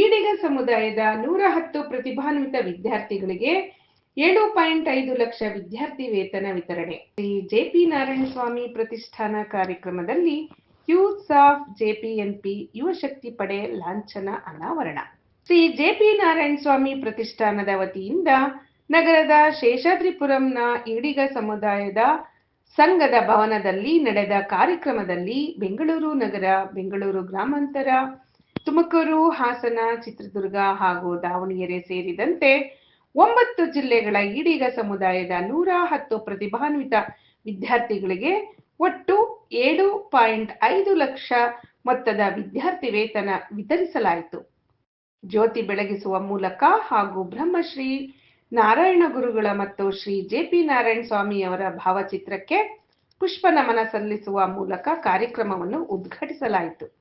ಈಡಿಗ ಸಮುದಾಯದ ನೂರ ಹತ್ತು ಪ್ರತಿಭಾನ್ವಿತ ವಿದ್ಯಾರ್ಥಿಗಳಿಗೆ ಏಳು ಪಾಯಿಂಟ್ ಐದು ಲಕ್ಷ ವಿದ್ಯಾರ್ಥಿ ವೇತನ ವಿತರಣೆ. ಶ್ರೀ ಜೆಪಿ ನಾರಾಯಣ ಸ್ವಾಮಿ ಪ್ರತಿಷ್ಠಾನ ಕಾರ್ಯಕ್ರಮದಲ್ಲಿ ಯೂತ್ಸ್ ಆಫ್ ಜೆಪಿಎನ್ಪಿ ಯುವ ಶಕ್ತಿ ಪಡೆ ಲಾಂಛನ ಅನಾವರಣ. ಶ್ರೀ ಜೆಪಿ ನಾರಾಯಣ ಸ್ವಾಮಿ ಪ್ರತಿಷ್ಠಾನದ ವತಿಯಿಂದ ನಗರದ ಶೇಷಾದ್ರಿಪುರಂನ ಈಡಿಗ ಸಮುದಾಯದ ಸಂಘದ ಭವನದಲ್ಲಿ ನಡೆದ ಕಾರ್ಯಕ್ರಮದಲ್ಲಿ ಬೆಂಗಳೂರು ನಗರ, ಬೆಂಗಳೂರು ಗ್ರಾಮಾಂತರ ತುಮಕೂರು, ಹಾಸನ, ಚಿತ್ರದುರ್ಗ ಹಾಗೂ ದಾವಣಗೆರೆ ಸೇರಿದಂತೆ ಒಂಬತ್ತು ಜಿಲ್ಲೆಗಳ ಈಡಿಗ ಸಮುದಾಯದ ನೂರ ಹತ್ತು ಪ್ರತಿಭಾನ್ವಿತ ವಿದ್ಯಾರ್ಥಿಗಳಿಗೆ ಒಟ್ಟು ಏಳು ಪಾಯಿಂಟ್ ಐದು ಲಕ್ಷ ಮೊತ್ತದ ವಿದ್ಯಾರ್ಥಿ ವೇತನ ವಿತರಿಸಲಾಯಿತು. ಜ್ಯೋತಿ ಬೆಳಗಿಸುವ ಮೂಲಕ ಹಾಗೂ ಬ್ರಹ್ಮಶ್ರೀ ನಾರಾಯಣ ಗುರುಗಳ ಮತ್ತು ಶ್ರೀ ಜೆ ಪಿ ನಾರಾಯಣ ಸ್ವಾಮಿಯವರ ಭಾವಚಿತ್ರಕ್ಕೆ ಪುಷ್ಪ ನಮನ ಸಲ್ಲಿಸುವ ಮೂಲಕ ಕಾರ್ಯಕ್ರಮವನ್ನು ಉದ್ಘಾಟಿಸಲಾಯಿತು.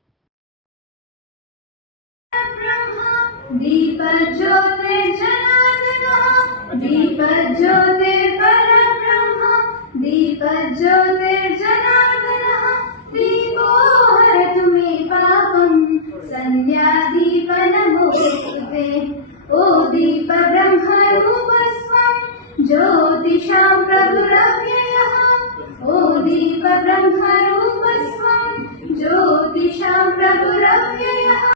दीप ज्योति जनार्दना दीप ज्योति पर ब्रह्म दीप ज्योति जनार्दना दीपो हर तुम्हें पापम संध्या दीप नमो ते ओ दीप ब्रह्म रूप स्वम ज्योतिषा प्रभुरव्यय। ओ दीप ब्रह्म रूप स्वम ज्योतिषा प्रभुरव्यय।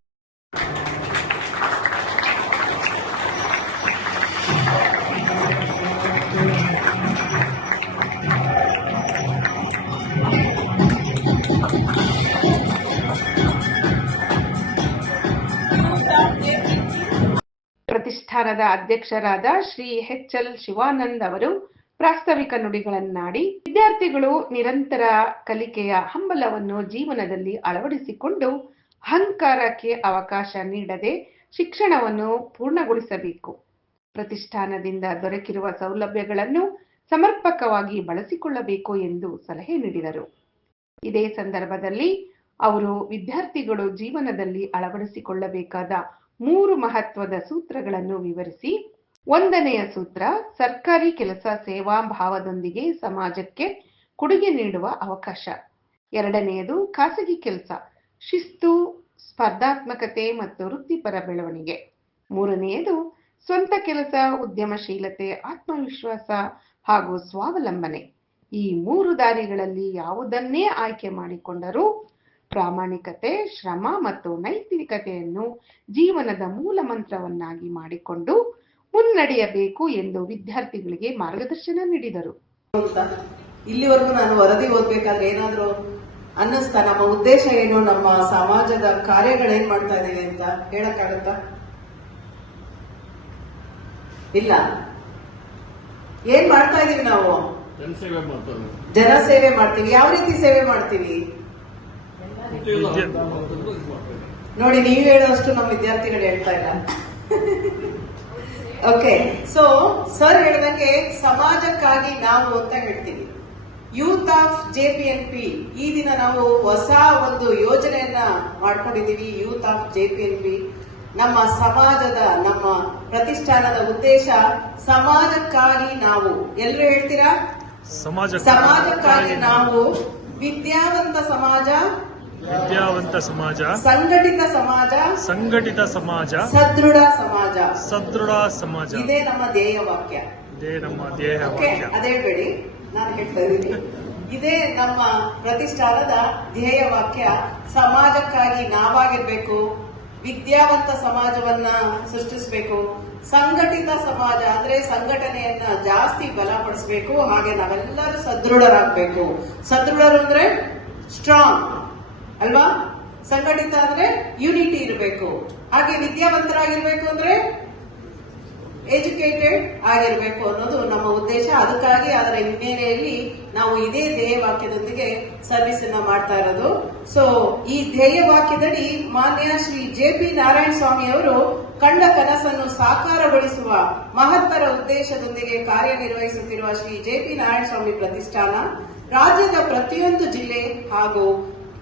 ಪ್ರತಿಷ್ಠಾನದ ಅಧ್ಯಕ್ಷರಾದ ಶ್ರೀ ಎಚ್ ಎಲ್ ಶಿವಾನಂದ್ ಅವರು ಪ್ರಾಸ್ತಾವಿಕ ನುಡಿಗಳನ್ನಾಡಿ ವಿದ್ಯಾರ್ಥಿಗಳು ನಿರಂತರ ಕಲಿಕೆಯ ಹಂಬಲವನ್ನು ಜೀವನದಲ್ಲಿ ಅಳವಡಿಸಿಕೊಂಡು ಅಹಂಕಾರಕ್ಕೆ ಅವಕಾಶ ನೀಡದೆ ಶಿಕ್ಷಣವನ್ನು ಪೂರ್ಣಗೊಳಿಸಬೇಕು. ಪ್ರತಿಷ್ಠಾನದಿಂದ ದೊರಕಿರುವ ಸೌಲಭ್ಯಗಳನ್ನು ಸಮರ್ಪಕವಾಗಿ ಬಳಸಿಕೊಳ್ಳಬೇಕು ಎಂದು ಸಲಹೆ ನೀಡಿದರು. ಇದೇ ಸಂದರ್ಭದಲ್ಲಿ ಅವರು ವಿದ್ಯಾರ್ಥಿಗಳು ಜೀವನದಲ್ಲಿ ಅಳವಡಿಸಿಕೊಳ್ಳಬೇಕಾದ ಮೂರು ಮಹತ್ವದ ಸೂತ್ರಗಳನ್ನು ವಿವರಿಸಿ. ಒಂದನೆಯ ಸೂತ್ರ, ಸರ್ಕಾರಿ ಕೆಲಸ ಸೇವಾ ಭಾವದೊಂದಿಗೆ ಸಮಾಜಕ್ಕೆ ಕೊಡುಗೆ ನೀಡುವ ಅವಕಾಶ. ಎರಡನೆಯದು, ಖಾಸಗಿ ಕೆಲಸ, ಶಿಸ್ತು, ಸ್ಪರ್ಧಾತ್ಮಕತೆ ಮತ್ತು ವೃತ್ತಿಪರ ಬೆಳವಣಿಗೆ. ಮೂರನೆಯದು, ಸ್ವಂತ ಕೆಲಸ, ಉದ್ಯಮಶೀಲತೆ, ಆತ್ಮವಿಶ್ವಾಸ ಹಾಗೂ ಸ್ವಾವಲಂಬನೆ. ಈ ಮೂರು ದಾರಿಗಳಲ್ಲಿ ಯಾವುದನ್ನೇ ಆಯ್ಕೆ ಮಾಡಿಕೊಂಡರೂ ಪ್ರಾಮಾಣಿಕತೆ ಶ್ರಮ ಮತ್ತು ನೈತಿಕತೆಯನ್ನು ಜೀವನದ ಮೂಲ ಮಂತ್ರವನ್ನಾಗಿ ಮಾಡಿಕೊಂಡು ಮುನ್ನಡೆಯಬೇಕು ಎಂದು ವಿದ್ಯಾರ್ಥಿಗಳಿಗೆ ಮಾರ್ಗದರ್ಶನ ನೀಡಿದರು. ಇಲ್ಲಿವರೆಗೂ ನಾನು ವರದಿ ಓದ್ಬೇಕಾದ್ರೆ ಏನಾದರೂ ಅನ್ನಿಸ್ತಾ ನಮ್ಮ ಉದ್ದೇಶ ಏನು ನಮ್ಮ ಸಮಾಜದ ಕಾರ್ಯಗಳೇನ್ ಮಾಡ್ತಾ ಇದೀವಿ ಅಂತ ಹೇಳಕ್ಕಾಗತ್ತಾ? ಇಲ್ಲ. ಏನ್ ಮಾಡ್ತಾ ಇದೀವಿ ನಾವು? ಜನಸೇವೆ ಮಾಡ್ತಾರೆ ಜನ ಸೇವೆ ಮಾಡ್ತೀವಿ. ಯಾವ ರೀತಿ ಸೇವೆ ಮಾಡ್ತೀವಿ? ನೋಡಿ ನೀವು ಹೇಳೋಷ್ಟು ನಮ್ಮ ವಿದ್ಯಾರ್ಥಿಗಳು ಹೇಳ್ತಾ ಇಲ್ಲ. ಓಕೆ ಸೊ ಸರ್ ಹೇಳ್ದಂಗೆ ಸಮಾಜಕ್ಕಾಗಿ ನಾವು ಅಂತ ಹೇಳ್ತೀವಿ. Youth of J P N P ಈ ದಿನ ನಾವು ಹೊಸ ಒಂದು ಯೋಜನೆಯನ್ನ ಮಾಡ್ಕೊಂಡಿದ್ದೀವಿ youth of J P N P ನಮ್ಮ ಸಮಾಜದ ನಮ್ಮ ಪ್ರತಿಷ್ಠಾನದ ಉದ್ದೇಶ ಸಮಾಜಕ್ಕಾಗಿ ನಾವು. ಎಲ್ಲರೂ ಹೇಳ್ತೀರಾ? ಸಮಾಜಕ್ಕಾಗಿ ನಾವು ವಿದ್ಯಾವಂತ ಸಮಾಜ ವಿದ್ಯಾವಂತ ಸಮಾಜ ಸಂಘಟಿತ ಸಮಾಜ ಸಂಘಟಿತ ಸಮಾಜ ಸದೃಢ ಸಮಾಜ. ಸದೃಢ ಸಮಾಜ. ಇದೇ ನಮ್ಮ ಧ್ಯೇಯ ವಾಕ್ಯ ಇದೇ ನಮ್ಮ ಧ್ಯೇಯ ವಾಕ್ಯ ಅದೇ ಬೇಡಿ ನಾನು ಹೇಳ್ತಾ ಇದ್ದೀನಿ. ಇದೇ ನಮ್ಮ ಪ್ರತಿಷ್ಠಾನದ ಧ್ಯೇಯ ವಾಕ್ಯ ಸಮಾಜಕ್ಕಾಗಿ ನಾವಾಗಿರ್ಬೇಕು ವಿದ್ಯಾವಂತ ಸಮಾಜವನ್ನ ಸೃಷ್ಟಿಸಬೇಕು ಸಂಘಟಿತ ಸಮಾಜ ಅಂದ್ರೆ ಸಂಘಟನೆಯನ್ನ ಜಾಸ್ತಿ ಬಲಪಡಿಸಬೇಕು ಹಾಗೆ ನಾವೆಲ್ಲರೂ ಸದೃಢರಾಗಬೇಕು. ಸದೃಢರು ಅಂದ್ರೆ ಸ್ಟ್ರಾಂಗ್ ಅಲ್ವಾ? ಸಂಘಟಿತ ಅಂದ್ರೆ ಯೂನಿಟಿ ಇರಬೇಕು. ಹಾಗೆ ವಿದ್ಯಾವಂತರಾಗಿರ್ಬೇಕು ಅಂದ್ರೆ ಎಜುಕೇಟೆಡ್ ಆಗಿರಬೇಕು ಅನ್ನೋದು ನಮ್ಮ ಉದ್ದೇಶ. ಅದಕ್ಕಾಗಿ ಅದರ ಹಿನ್ನೆಲೆಯಲ್ಲಿ ನಾವು ಇದೇ ಧ್ಯೇಯ ವಾಕ್ಯದೊಂದಿಗೆ ಸರ್ವಿಸ್ ಅನ್ನ ಮಾಡ್ತಾ ಇರೋದು. ಸೊ ಈ ಧ್ಯೇಯ ವಾಕ್ಯದಡಿ ಮಾನ್ಯ ಶ್ರೀ ಜೆ ಪಿ ನಾರಾಯಣ ಸ್ವಾಮಿ ಅವರು ಕಂಡ ಕನಸನ್ನು ಸಾಕಾರಗೊಳಿಸುವ ಮಹತ್ತರ ಉದ್ದೇಶದೊಂದಿಗೆ ಕಾರ್ಯನಿರ್ವಹಿಸುತ್ತಿರುವ ಶ್ರೀ ಜೆ ಪಿ ನಾರಾಯಣ ಸ್ವಾಮಿ ಪ್ರತಿಷ್ಠಾನ ರಾಜ್ಯದ ಪ್ರತಿಯೊಂದು ಜಿಲ್ಲೆ ಹಾಗೂ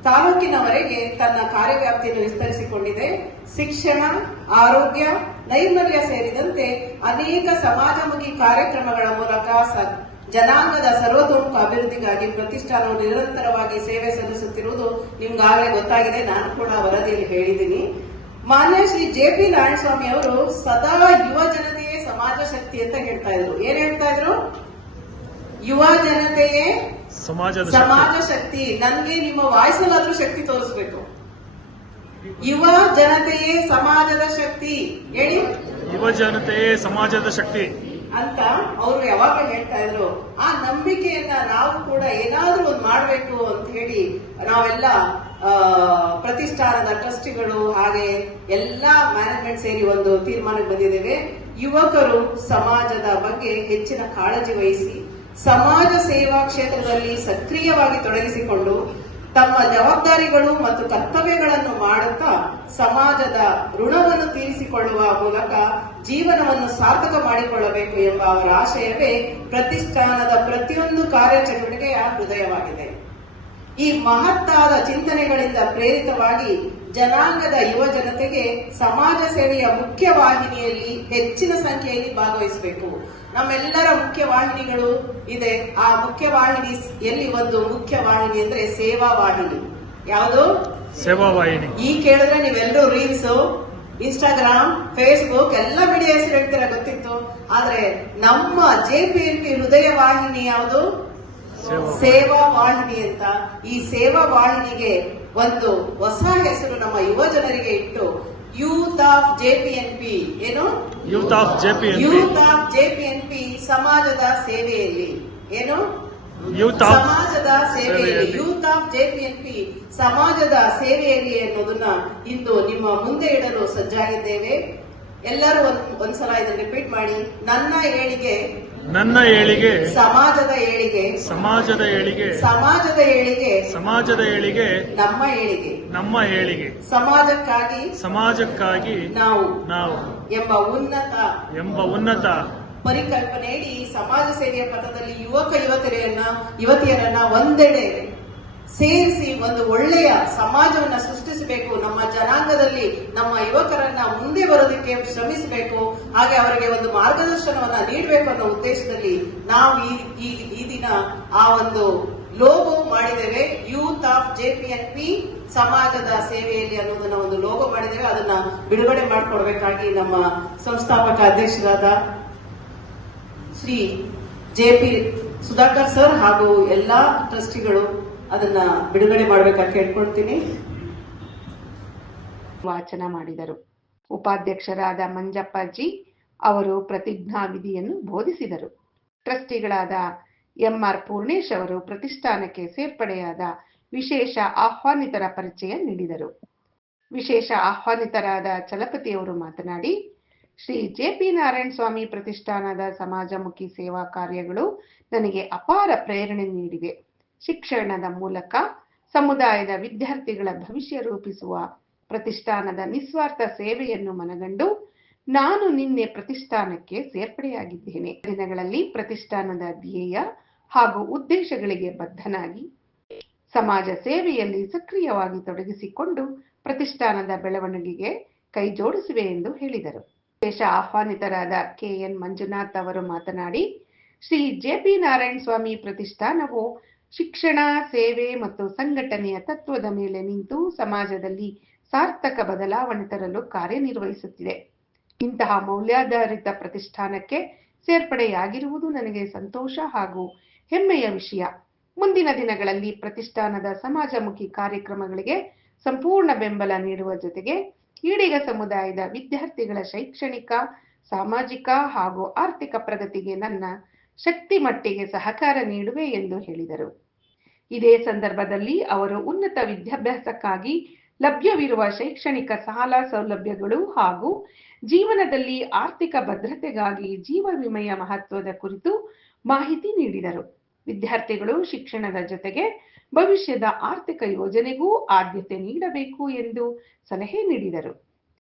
ತಾಲೂಕಿನವರೆಗೆ ತನ್ನ ಕಾರ್ಯವ್ಯಾಪ್ತಿಯನ್ನು ವಿಸ್ತರಿಸಿಕೊಂಡಿದೆ. ಶಿಕ್ಷಣ, ಆರೋಗ್ಯ, ನೈರ್ಮಲ್ಯ ಸೇರಿದಂತೆ ಅನೇಕ ಸಮಾಜಮುಖಿ ಕಾರ್ಯಕ್ರಮಗಳ ಮೂಲಕ ಜನಾಂಗದ ಸರ್ವತೋಮುಖ ಅಭಿವೃದ್ಧಿಗಾಗಿ ಪ್ರತಿಷ್ಠಾನವು ನಿರಂತರವಾಗಿ ಸೇವೆ ಸಲ್ಲಿಸುತ್ತಿರುವುದು ನಿಮ್ಗಾಗಲೇ ಗೊತ್ತಾಗಿದೆ. ನಾನು ಕೂಡ ವರದಿಯಲ್ಲಿ ಹೇಳಿದ್ದೀನಿ. ಮಾನ್ಯ ಶ್ರೀ ಜೆ ಪಿ ನಾರಾಯಣಸ್ವಾಮಿ ಅವರು ಸದಾ ಯುವ ಜನತೆಯೇ ಸಮಾಜ ಶಕ್ತಿ ಅಂತ ಹೇಳ್ತಾ ಇದ್ರು. ಏನ್ ಹೇಳ್ತಾ ಇದ್ರು? ಯುವ ಜನತೆಯೇ ಸಮಾಜದ ಸಮಾಜ ಶಕ್ತಿ. ನನ್ಗೆ ನಿಮ್ಮ ವಾಯ್ಸಲ್ಲಾದ್ರೂ ಶಕ್ತಿ ತೋರಿಸ್ಬೇಕು. ಯುವ ಜನತೆಯೇ ಸಮಾಜದ ಶಕ್ತಿ. ಹೇಳಿ. ಯುವ ಜನತೆಯೇ ಸಮಾಜದ ಶಕ್ತಿ. ಅಂತ ಅವರು ಯಾವಾಗ ಹೇಳ್ತಾ ಇದ್ರು ಆ ನಂಬಿಕೆಯನ್ನ ನಾವು ಕೂಡ ಏನಾದ್ರೂ ಒಂದು ಮಾಡ್ಬೇಕು ಅಂತ ಹೇಳಿ ನಾವೆಲ್ಲ ಪ್ರತಿಷ್ಠಾನದ ಟ್ರಸ್ಟಿಗಳು ಹಾಗೆ ಎಲ್ಲಾ ಮ್ಯಾನೇಜ್ಮೆಂಟ್ ಸೇರಿ ಒಂದು ತೀರ್ಮಾನಕ್ಕೆ ಬಂದಿದ್ದೇವೆ. ಯುವಕರು ಸಮಾಜದ ಬಗ್ಗೆ ಹೆಚ್ಚಿನ ಕಾಳಜಿ ವಹಿಸಿ ಸಮಾಜ ಸೇವಾ ಕ್ಷೇತ್ರದಲ್ಲಿ ಸಕ್ರಿಯವಾಗಿ ತೊಡಗಿಸಿಕೊಂಡು ತಮ್ಮ ಜವಾಬ್ದಾರಿಗಳು ಮತ್ತು ಕರ್ತವ್ಯಗಳನ್ನು ಮಾಡುತ್ತಾ ಸಮಾಜದ ಋಣವನ್ನು ತೀರಿಸಿಕೊಳ್ಳುವ ಮೂಲಕ ಜೀವನವನ್ನು ಸಾರ್ಥಕ ಮಾಡಿಕೊಳ್ಳಬೇಕು ಎಂಬ ಅವರ ಆಶಯವೇ ಪ್ರತಿಷ್ಠಾನದ ಪ್ರತಿಯೊಂದು ಕಾರ್ಯಚಟುವಟಿಕೆಯ ಹೃದಯವಾಗಿದೆ. ಈ ಮಹತ್ತಾದ ಚಿಂತನೆಗಳಿಂದ ಪ್ರೇರಿತವಾಗಿ ಜನಾಂಗದ ಯುವ ಜನತೆಗೆ ಸಮಾಜ ಸೇವೆಯ ಮುಖ್ಯ ವಾಹಿನಿಯಲ್ಲಿ ಹೆಚ್ಚಿನ ಸಂಖ್ಯೆಯಲ್ಲಿ ಭಾಗವಹಿಸಬೇಕು. ನಮ್ಮೆಲ್ಲರ ಮುಖ್ಯ ವಾಹಿನಿಗಳು ಇದೆ. ಆ ಮುಖ್ಯ ವಾಹಿನಿ ಎಲ್ಲಿ ಒಂದು ಮುಖ್ಯ ವಾಹಿನಿ ಅಂದ್ರೆ ಸೇವಾ ವಾಹಿನಿ ಯಾವುದು? ಸೇವಾ ವಾಹಿನಿ ಈ ಕೇಳಿದ್ರೆ ನೀವೆಲ್ಲರೂ ರೀಲ್ಸ್ ಇನ್ಸ್ಟಾಗ್ರಾಮ್ ಫೇಸ್ಬುಕ್ ಎಲ್ಲ ಮೀಡಿಯಾ ಹೆಸರು ಹೇಳ್ತೀರಾ ಗೊತ್ತಿತ್ತು. ಆದ್ರೆ ನಮ್ಮ ಜೆ ಪಿ ಎಲ್ ಪಿ ಹೃದಯ ವಾಹಿನಿ ಯಾವುದು? ಸೇವಾ ಸೇವಾ ವಾಹಿನಿ ಅಂತ. ಈ ಸೇವಾ ವಾಹಿನಿಗೆ ಒಂದು ಹೊಸ ಹೆಸರು ನಮ್ಮ ಯುವ ಜನರಿಗೆ ಇಟ್ಟು ಯೂತ್ ಆಫ್ ಜೆಪಿಎನ್ಪಿ ಏನು? Youth of P youth of JPNP ಸಮಾಜದ ಸೇವೆಯಲ್ಲಿ. ಏನು? ಯೂತ್ ಸಮಾಜದ ಸೇವೆಯಲ್ಲಿ. ಸೇವೆಯಲ್ಲಿ. ಯೂತ್ ಆಫ್ ಜೆಪಿಎನ್ಪಿ ಸಮಾಜದ ಸೇವೆಯಲ್ಲಿ ಅನ್ನೋದನ್ನ ಇಂದು ನಿಮ್ಮ ಮುಂದೆ ಇಡಲು ಸಜ್ಜಾಗಿದ್ದೇವೆ. ಎಲ್ಲರೂ ಒಂದ್ ಒಂದ್ಸಲ ಇದನ್ನ ರಿಪೀಟ್ ಮಾಡಿ. ನನ್ನ ಏಳಿಗೆ ನನ್ನ ಏಳಿಗೆ ಸಮಾಜದ ಏಳಿಗೆ ಸಮಾಜದ ಏಳಿಗೆ ಸಮಾಜದ ಏಳಿಗೆ ಸಮಾಜದ ಏಳಿಗೆ ನಮ್ಮ ಏಳಿಗೆ. ನಮ್ಮ ಏಳಿಗೆ. ಸಮಾಜಕ್ಕಾಗಿ ಸಮಾಜಕ್ಕಾಗಿ ನಾವು ನಾವು ಎಂಬ ಉನ್ನತ ಎಂಬ ಉನ್ನತ ಪರಿಕಲ್ಪನೆಯಡಿ ಸಮಾಜ ಸೇವೆಯ ಪಥದಲ್ಲಿ ಯುವಕ ಯುವತಿಯರನ್ನ ಯುವತಿಯರನ್ನ ಒಂದೆಡೆ ಸೇರಿಸಿ ಒಂದು ಒಳ್ಳೆಯ ಸಮಾಜವನ್ನ ಸೃಷ್ಟಿಸಬೇಕು, ನಮ್ಮ ಜನಾಂಗದಲ್ಲಿ ನಮ್ಮ ಯುವಕರನ್ನ ಮುಂದೆ ಬರೋದಕ್ಕೆ ಶ್ರಮಿಸಬೇಕು, ಹಾಗೆ ಅವರಿಗೆ ಒಂದು ಮಾರ್ಗದರ್ಶನವನ್ನ ನೀಡಬೇಕು ಅನ್ನೋ ಉದ್ದೇಶದಲ್ಲಿ ನಾವು ಈ, ಈ- ದಿನ ಆ ಒಂದು ಲೋಗೋ ಮಾಡಿದ್ದೇವೆ. ಯೂತ್ ಆಫ್ ಜೆಪಿಎನ್ಪಿ ಸಮಾಜದ ಸೇವೆಯಲ್ಲಿ ಅನ್ನೋದನ್ನ ಒಂದು ಲೋಗೋ ಮಾಡಿದ್ದೇವೆ. ಅದನ್ನ ಬಿಡುಗಡೆ ಮಾಡಿಕೊಡ್ಬೇಕಾಗಿ ನಮ್ಮ ಸಂಸ್ಥಾಪಕ ಅಧ್ಯಕ್ಷರಾದ Shri J P Sudhakar sir ಹಾಗೂ ಎಲ್ಲಾ ಟ್ರಸ್ಟಿಗಳು ಅದನ್ನ ಬಿಡುಗಡೆ ಮಾಡ್ಬೇಕಂತ ಹೇಳ್ಕೊಳ್ತೀನಿ. ವಾಚನ ಮಾಡಿದರು. ಉಪಾಧ್ಯಕ್ಷರಾದ ಮಂಜಪ್ಪಾಜಿ ಅವರು ಪ್ರತಿಜ್ಞಾ ವಿಧಿಯನ್ನು ಬೋಧಿಸಿದರು. ಟ್ರಸ್ಟಿಗಳಾದ ಎಂಆರ್ ಪೂರ್ಣೇಶ್ ಅವರು ಪ್ರತಿಷ್ಠಾನಕ್ಕೆ ಸೇರ್ಪಡೆಯಾದ ವಿಶೇಷ ಆಹ್ವಾನಿತರ ಪರಿಚಯ ನೀಡಿದರು. ವಿಶೇಷ ಆಹ್ವಾನಿತರಾದ ಚಲಪತಿಯವರು ಮಾತನಾಡಿ, ಶ್ರೀ ಜೆ ಪಿ ನಾರಾಯಣ ಸ್ವಾಮಿ ಪ್ರತಿಷ್ಠಾನದ ಸಮಾಜಮುಖಿ ಸೇವಾ ಕಾರ್ಯಗಳು ನನಗೆ ಅಪಾರ ಪ್ರೇರಣೆ ನೀಡಿವೆ. ಶಿಕ್ಷಣದ ಮೂಲಕ ಸಮುದಾಯದ ವಿದ್ಯಾರ್ಥಿಗಳ ಭವಿಷ್ಯ ರೂಪಿಸುವ ಪ್ರತಿಷ್ಠಾನದ ನಿಸ್ವಾರ್ಥ ಸೇವೆಯನ್ನು ಮನಗಂಡು ನಾನು ನಿನ್ನೆ ಪ್ರತಿಷ್ಠಾನಕ್ಕೆ ಸೇರ್ಪಡೆಯಾಗಿದ್ದೇನೆ. ದಿನಗಳಲ್ಲಿ ಪ್ರತಿಷ್ಠಾನದ ಧ್ಯೇಯ ಹಾಗೂ ಉದ್ದೇಶಗಳಿಗೆ ಬದ್ಧನಾಗಿ ಸಮಾಜ ಸೇವೆಯಲ್ಲಿ ಸಕ್ರಿಯವಾಗಿ ತೊಡಗಿಸಿಕೊಂಡು ಪ್ರತಿಷ್ಠಾನದ ಬೆಳವಣಿಗೆಗೆ ಕೈಜೋಡಿಸುವೆ ಎಂದು ಹೇಳಿದರು. ವಿಶೇಷ ಆಹ್ವಾನಿತರಾದ ಕೆಎನ್ ಮಂಜುನಾಥ್ ಅವರು ಮಾತನಾಡಿ, ಶ್ರೀ ಜೆ ಪಿ ನಾರಾಯಣ ಸ್ವಾಮಿ ಪ್ರತಿಷ್ಠಾನವು ಶಿಕ್ಷಣ, ಸೇವೆ ಮತ್ತು ಸಂಘಟನೆಯ ತತ್ವದ ಮೇಲೆ ನಿಂತು ಸಮಾಜದಲ್ಲಿ ಸಾರ್ಥಕ ಬದಲಾವಣೆ ತರಲು ಕಾರ್ಯನಿರ್ವಹಿಸುತ್ತಿದೆ. ಇಂತಹ ಮೌಲ್ಯಾಧಾರಿತ ಪ್ರತಿಷ್ಠಾನಕ್ಕೆ ಸೇರ್ಪಡೆಯಾಗಿರುವುದು ನನಗೆ ಸಂತೋಷ ಹಾಗೂ ಹೆಮ್ಮೆಯ ವಿಷಯ. ಮುಂದಿನ ದಿನಗಳಲ್ಲಿ ಪ್ರತಿಷ್ಠಾನದ ಸಮಾಜಮುಖಿ ಕಾರ್ಯಕ್ರಮಗಳಿಗೆ ಸಂಪೂರ್ಣ ಬೆಂಬಲ ನೀಡುವ ಜೊತೆಗೆ ಈಡಿಗ ಸಮುದಾಯದ ವಿದ್ಯಾರ್ಥಿಗಳ ಶೈಕ್ಷಣಿಕ, ಸಾಮಾಜಿಕ ಹಾಗೂ ಆರ್ಥಿಕ ಪ್ರಗತಿಗೆ ನನ್ನ ಶಕ್ತಿ ಮಟ್ಟಿಗೆ ಸಹಕಾರ ನೀಡುವೆ ಎಂದು ಹೇಳಿದರು. ಇದೇ ಸಂದರ್ಭದಲ್ಲಿ ಅವರು ಉನ್ನತ ವಿದ್ಯಾಭ್ಯಾಸಕ್ಕಾಗಿ ಲಭ್ಯವಿರುವ ಶೈಕ್ಷಣಿಕ ಸಾಲ ಸೌಲಭ್ಯಗಳು ಹಾಗೂ ಜೀವನದಲ್ಲಿ ಆರ್ಥಿಕ ಭದ್ರತೆಗಾಗಿ ಜೀವ ವಿಮೆಯ ಮಹತ್ವದ ಕುರಿತು ಮಾಹಿತಿ ನೀಡಿದರು. ವಿದ್ಯಾರ್ಥಿಗಳು ಶಿಕ್ಷಣದ ಜೊತೆಗೆ ಭವಿಷ್ಯದ ಆರ್ಥಿಕ ಯೋಜನೆಗೂ ಆದ್ಯತೆ ನೀಡಬೇಕು ಎಂದು ಸಲಹೆ ನೀಡಿದರು.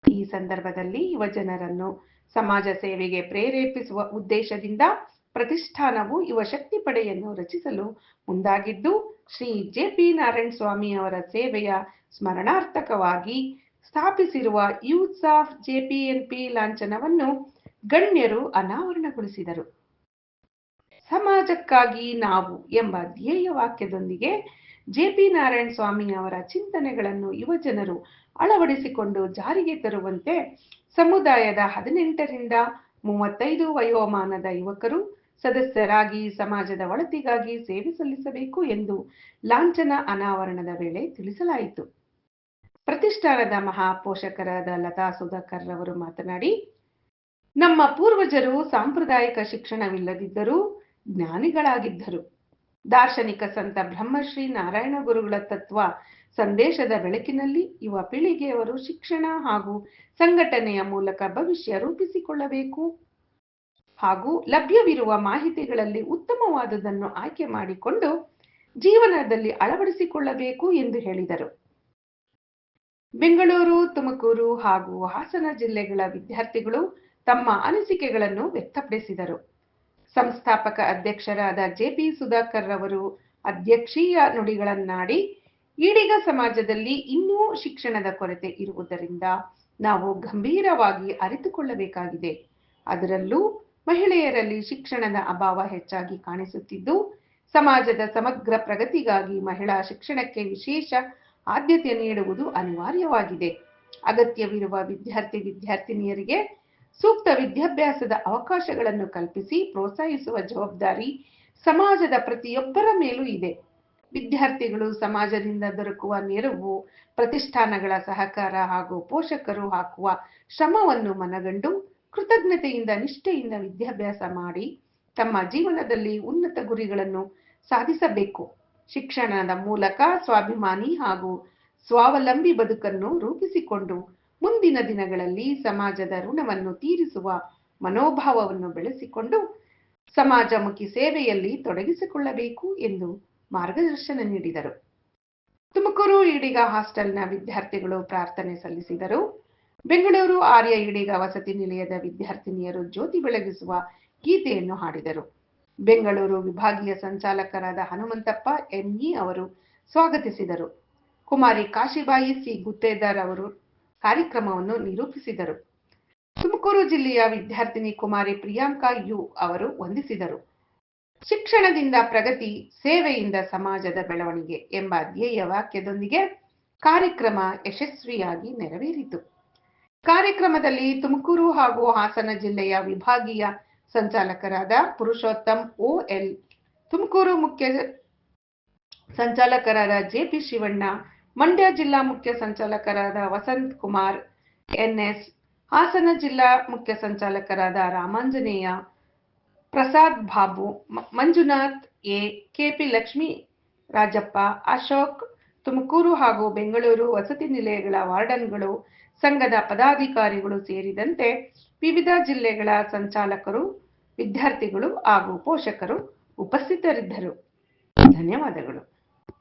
ಈ ಸಂದರ್ಭದಲ್ಲಿ ಯುವಜನರನ್ನು ಸಮಾಜ ಸೇವೆಗೆ ಪ್ರೇರೇಪಿಸುವ ಉದ್ದೇಶದಿಂದ ಪ್ರತಿಷ್ಠಾನವು ಯುವ ಶಕ್ತಿ ಪಡೆಯನ್ನು ರಚಿಸಲು ಮುಂದಾಗಿದ್ದು, ಶ್ರೀ ಜೆ ಪಿ ನಾರಾಯಣ ಸ್ವಾಮಿ ಅವರ ಸೇವೆಯ ಸ್ಮರಣಾರ್ಥಕವಾಗಿ ಸ್ಥಾಪಿಸಿರುವ ಯೂತ್ಸ್ ಆಫ್ ಜೆಪಿಎನ್ಪಿ ಲಾಂಛನವನ್ನು ಗಣ್ಯರು ಅನಾವರಣಗೊಳಿಸಿದರು. ಸಮಾಜಕ್ಕಾಗಿ ನಾವು ಎಂಬ ಧ್ಯೇಯ ವಾಕ್ಯದೊಂದಿಗೆ ಜೆಪಿ ನಾರಾಯಣ ಸ್ವಾಮಿ ಅವರ ಚಿಂತನೆಗಳನ್ನು ಯುವಜನರು ಅಳವಡಿಸಿಕೊಂಡು ಜಾರಿಗೆ ತರುವಂತೆ ಸಮುದಾಯದ ಹದಿನೆಂಟರಿಂದ ಮೂವತ್ತೈದು ವಯೋಮಾನದ ಯುವಕರು ಸದಸ್ಯರಾಗಿ ಸಮಾಜದ ಒಳತಿಗಾಗಿ ಸೇವೆ ಸಲ್ಲಿಸಬೇಕು ಎಂದು ಲಾಂಛನ ಅನಾವರಣದ ವೇಳೆ ತಿಳಿಸಲಾಯಿತು. ಪ್ರತಿಷ್ಠಾನದ ಮಹಾಪೋಷಕರಾದ ಲತಾ ಸುಧಾಕರ್ ರವರು ಮಾತನಾಡಿ, ನಮ್ಮ ಪೂರ್ವಜರು ಸಾಂಪ್ರದಾಯಿಕ ಶಿಕ್ಷಣವಿಲ್ಲದಿದ್ದರೂ ಜ್ಞಾನಿಗಳಾಗಿದ್ದರು. ದಾರ್ಶನಿಕ ಸಂತ ಬ್ರಹ್ಮಶ್ರೀ ನಾರಾಯಣ ಗುರುಗಳ ತತ್ವ ಸಂದೇಶದ ಬೆಳಕಿನಲ್ಲಿ ಯುವ ಪೀಳಿಗೆಯವರು ಶಿಕ್ಷಣ ಹಾಗೂ ಸಂಘಟನೆಯ ಮೂಲಕ ಭವಿಷ್ಯ ರೂಪಿಸಿಕೊಳ್ಳಬೇಕು. ಹಾಗೂ ಲಭ್ಯವಿರುವ ಮಾಹಿತಿಗಳಲ್ಲಿ ಉತ್ತಮವಾದುದನ್ನು ಆಯ್ಕೆ ಮಾಡಿಕೊಂಡು ಜೀವನದಲ್ಲಿ ಅಳವಡಿಸಿಕೊಳ್ಳಬೇಕು ಎಂದು ಹೇಳಿದರು. ಬೆಂಗಳೂರು, ತುಮಕೂರು ಹಾಗೂ ಹಾಸನ ಜಿಲ್ಲೆಗಳ ವಿದ್ಯಾರ್ಥಿಗಳು ತಮ್ಮ ಅನಿಸಿಕೆಗಳನ್ನು ವ್ಯಕ್ತಪಡಿಸಿದರು. ಸಂಸ್ಥಾಪಕ ಅಧ್ಯಕ್ಷರಾದ ಜೆಪಿ ಸುಧಾಕರ್ ರವರು ಅಧ್ಯಕ್ಷೀಯ ನುಡಿಗಳನ್ನಾಡಿ, ಈಡಿಗ ಸಮಾಜದಲ್ಲಿ ಇನ್ನೂ ಶಿಕ್ಷಣದ ಕೊರತೆ ಇರುವುದರಿಂದ ನಾವು ಗಂಭೀರವಾಗಿ ಅರಿತುಕೊಳ್ಳಬೇಕಾಗಿದೆ. ಅದರಲ್ಲೂ ಮಹಿಳೆಯರಲ್ಲಿ ಶಿಕ್ಷಣದ ಅಭಾವ ಹೆಚ್ಚಾಗಿ ಕಾಣಿಸುತ್ತಿದ್ದು, ಸಮಾಜದ ಸಮಗ್ರ ಪ್ರಗತಿಗಾಗಿ ಮಹಿಳಾ ಶಿಕ್ಷಣಕ್ಕೆ ವಿಶೇಷ ಆದ್ಯತೆ ನೀಡುವುದು ಅನಿವಾರ್ಯವಾಗಿದೆ. ಅಗತ್ಯವಿರುವ ವಿದ್ಯಾರ್ಥಿ ವಿದ್ಯಾರ್ಥಿನಿಯರಿಗೆ ಸೂಕ್ತ ವಿದ್ಯಾಭ್ಯಾಸದ ಅವಕಾಶಗಳನ್ನು ಕಲ್ಪಿಸಿ ಪ್ರೋತ್ಸಾಹಿಸುವ ಜವಾಬ್ದಾರಿ ಸಮಾಜದ ಪ್ರತಿಯೊಬ್ಬರ ಮೇಲೂ ಇದೆ. ವಿದ್ಯಾರ್ಥಿಗಳು ಸಮಾಜದಿಂದ ದೊರಕುವ ನೆರವು, ಪ್ರತಿಷ್ಠಾನಗಳ ಸಹಕಾರ ಹಾಗೂ ಪೋಷಕರು ಹಾಕುವ ಶ್ರಮವನ್ನು ಮನಗಂಡು ಕೃತಜ್ಞತೆಯಿಂದ, ನಿಷ್ಠೆಯಿಂದ ವಿದ್ಯಾಭ್ಯಾಸ ಮಾಡಿ ತಮ್ಮ ಜೀವನದಲ್ಲಿ ಉನ್ನತ ಗುರಿಗಳನ್ನು ಸಾಧಿಸಬೇಕು. ಶಿಕ್ಷಣದ ಮೂಲಕ ಸ್ವಾಭಿಮಾನಿ ಹಾಗೂ ಸ್ವಾವಲಂಬಿ ಬದುಕನ್ನು ರೂಪಿಸಿಕೊಂಡು ಮುಂದಿನ ದಿನಗಳಲ್ಲಿ ಸಮಾಜದ ಋಣವನ್ನು ತೀರಿಸುವ ಮನೋಭಾವವನ್ನು ಬೆಳೆಸಿಕೊಂಡು ಸಮಾಜಮುಖಿ ಸೇವೆಯಲ್ಲಿ ತೊಡಗಿಸಿಕೊಳ್ಳಬೇಕು ಎಂದು ಮಾರ್ಗದರ್ಶನ ನೀಡಿದರು. ತುಮಕೂರು ಈಡಿಗ ಹಾಸ್ಟೆಲ್ನ ವಿದ್ಯಾರ್ಥಿಗಳು ಪ್ರಾರ್ಥನೆ ಸಲ್ಲಿಸಿದರು. ಬೆಂಗಳೂರು ಆರ್ಯ ಈಡಿಗ ವಸತಿ ನಿಲಯದ ವಿದ್ಯಾರ್ಥಿನಿಯರು ಜ್ಯೋತಿ ಬೆಳಗಿಸುವ ಗೀತೆಯನ್ನು ಹಾಡಿದರು. ಬೆಂಗಳೂರು ವಿಭಾಗೀಯ ಸಂಚಾಲಕರಾದ ಹನುಮಂತಪ್ಪ, ಎಂಇ ಅವರು ಸ್ವಾಗತಿಸಿದರು. ಕುಮಾರಿ ಕಾಶಿಬಾಯಿ ಸಿ. ಗುತ್ತೇದಾರ್ ಅವರು ಕಾರ್ಯಕ್ರಮವನ್ನು ನಿರೂಪಿಸಿದರು. ತುಮಕೂರು ಜಿಲ್ಲೆಯ ವಿದ್ಯಾರ್ಥಿನಿ ಕುಮಾರಿ ಪ್ರಿಯಾಂಕಾ ಯು. ಅವರು ವಂದಿಸಿದರು. ಶಿಕ್ಷಣದಿಂದ ಪ್ರಗತಿ, ಸೇವೆಯಿಂದ ಸಮಾಜದ ಬೆಳವಣಿಗೆ ಎಂಬ ಧ್ಯೇಯ ವಾಕ್ಯದೊಂದಿಗೆ ಕಾರ್ಯಕ್ರಮ ಯಶಸ್ವಿಯಾಗಿ ನೆರವೇರಿತು. ಕಾರ್ಯಕ್ರಮದಲ್ಲಿ ತುಮಕೂರು ಹಾಗೂ ಹಾಸನ ಜಿಲ್ಲೆಯ ವಿಭಾಗೀಯ ಸಂಚಾಲಕರಾದ ಪುರುಷೋತ್ತಮ್ ಓಎಲ್, ತುಮಕೂರು ಮುಖ್ಯ ಸಂಚಾಲಕರಾದ ಜೆಪಿ ಶಿವಣ್ಣ, ಮಂಡ್ಯ ಜಿಲ್ಲಾ ಮುಖ್ಯ ಸಂಚಾಲಕರಾದ ವಸಂತ್ ಕುಮಾರ್, ಎನ್ಎಸ್, ಹಾಸನ ಜಿಲ್ಲಾ ಮುಖ್ಯ ಸಂಚಾಲಕರಾದ Ramanjaneya, Prasad Babu Manjunath A, K P Lakshmi, Rajappa, Ashok, Tumakuru ಹಾಗೂ ಬೆಂಗಳೂರು ವಸತಿ ನಿಲಯಗಳ ವಾರ್ಡನ್ಗಳು ಸಂಘದ ಪದಾಧಿಕಾರಿಗಳು ಸೇರಿದಂತೆ ವಿವಿಧ ಜಿಲ್ಲೆಗಳ ಸಂಚಾಲಕರು ವಿದ್ಯಾರ್ಥಿಗಳು ಹಾಗೂ ಪೋಷಕರು ಉಪಸ್ಥಿತರಿದ್ದರು. ಧನ್ಯವಾದಗಳು.